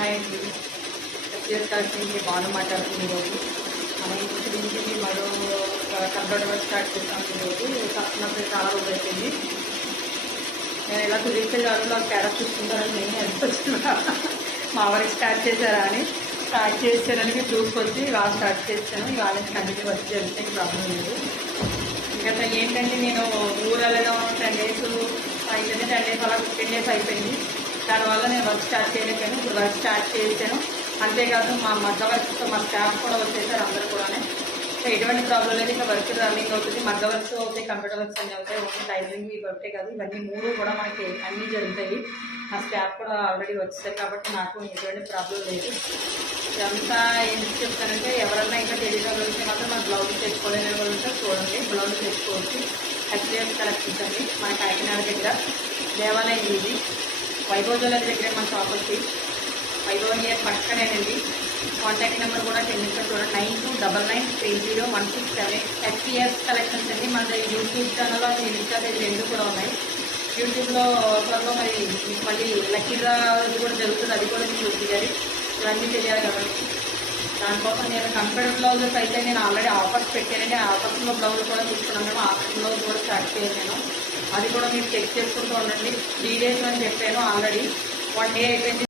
Hi అండి. SS collection నుంచి బాగా మాట్లాడుతుంది ఈరోజు. మనం ఇంటి నుంచి మరో కంప్యూటర్ వర్క్ స్టార్ట్ చేస్తాం ఈరోజు. కస్టమర్స్ చాలా రోజు అయిపోయింది. నేను ఇలా కుదిరితే కాదు నాకు తేడా చూసుకుంటారని నేను అనిపిస్తున్నా. మా వారికి స్టార్ట్ చేశారా అని స్టార్ట్ చేశారని ప్రూఫ్ వచ్చి ఇవాళ స్టార్ట్ చేశాను. ఇవాళ కంటిన్యూ వర్క్ చేస్తే ప్రాబ్లం లేదు. ఇంకా ఏంటంటే నేను ఊరు వెళ్ళడం 10 days అయిపోయింది. 10 days అలా 15 days అయిపోయింది. దానివల్ల నేను వర్క్ స్టార్ట్ చేయలేకపోయాను. ఇప్పుడు వర్క్ స్టార్ట్ చేశాను. అంతేకాదు మా మగ్గ వర్క్తో మా స్టాఫ్ కూడా వచ్చేసారు అందరూ కూడా. ఎటువంటి ప్రాబ్లం లేదు. ఇంకా వర్క్ రన్నింగ్ అవుతుంది. మగ్గ వర్క్స్ అవుతాయి, కంప్యూటర్ వర్క్స్ అన్నీ అవుతాయి. ఓన్లీ టైలరింగ్ ఇవి ఒకటే కాదు, ఇవన్నీ 3 కూడా మనకి అన్నీ జరుగుతాయి. మా స్టాఫ్ కూడా ఆల్రెడీ వచ్చేసారు కాబట్టి నాకు ఎటువంటి ప్రాబ్లం లేదు. ఇదంతా ఏం చెప్తానంటే ఎవరన్నా ఇంకా టెలిగ్రామ్ గురించి మాత్రం మన బ్లౌజ్ తెచ్చుకోలేని వాళ్ళు చూడండి. బ్లౌజ్ తెచ్చుకోవచ్చు. ఎస్ఎస్ కలెక్షన్స్ అండి. మన కాకినాడ దగ్గర దేవాలయం ఇది వైభవ్ జ్యువెలరీ దగ్గర మన షాప్ వచ్చి వైభవ్ ఇయర్ పక్కనేనండి. కాంటాక్ట్ నెంబర్ కూడా చెల్లించారు చూడండి. 9299301678. ఎస్ఎస్ కలెక్షన్స్ అండి. మన యూట్యూబ్ ఛానల్లో ఇన్స్టా పేజ్ 2 కూడా ఉన్నాయి. యూట్యూబ్లో త్వరలో మరి మళ్ళీ లక్కీ డ్రా కూడా జరుగుతుంది. అది కూడా మీకు తెలియాలి. ఇవన్నీ తెలియాలి కాబట్టి దానికోసం నేను కంప్యూటర్ బ్లౌజెస్ అయితే నేను ఆల్రెడీ ఆఫర్స్ పెట్టానండి. ఆ ఆఫర్స్లో బ్లౌజ్ కూడా తీసుకున్నాను. మేము ఆఫర్ బ్లౌజ్ కూడా స్టార్ట్ చేశాను. అది కూడా మీరు చెక్ చేసుకుంటూ ఉండండి. 3 days అని చెప్పాను ఆల్రెడీ. 1 day అయిపోయింది.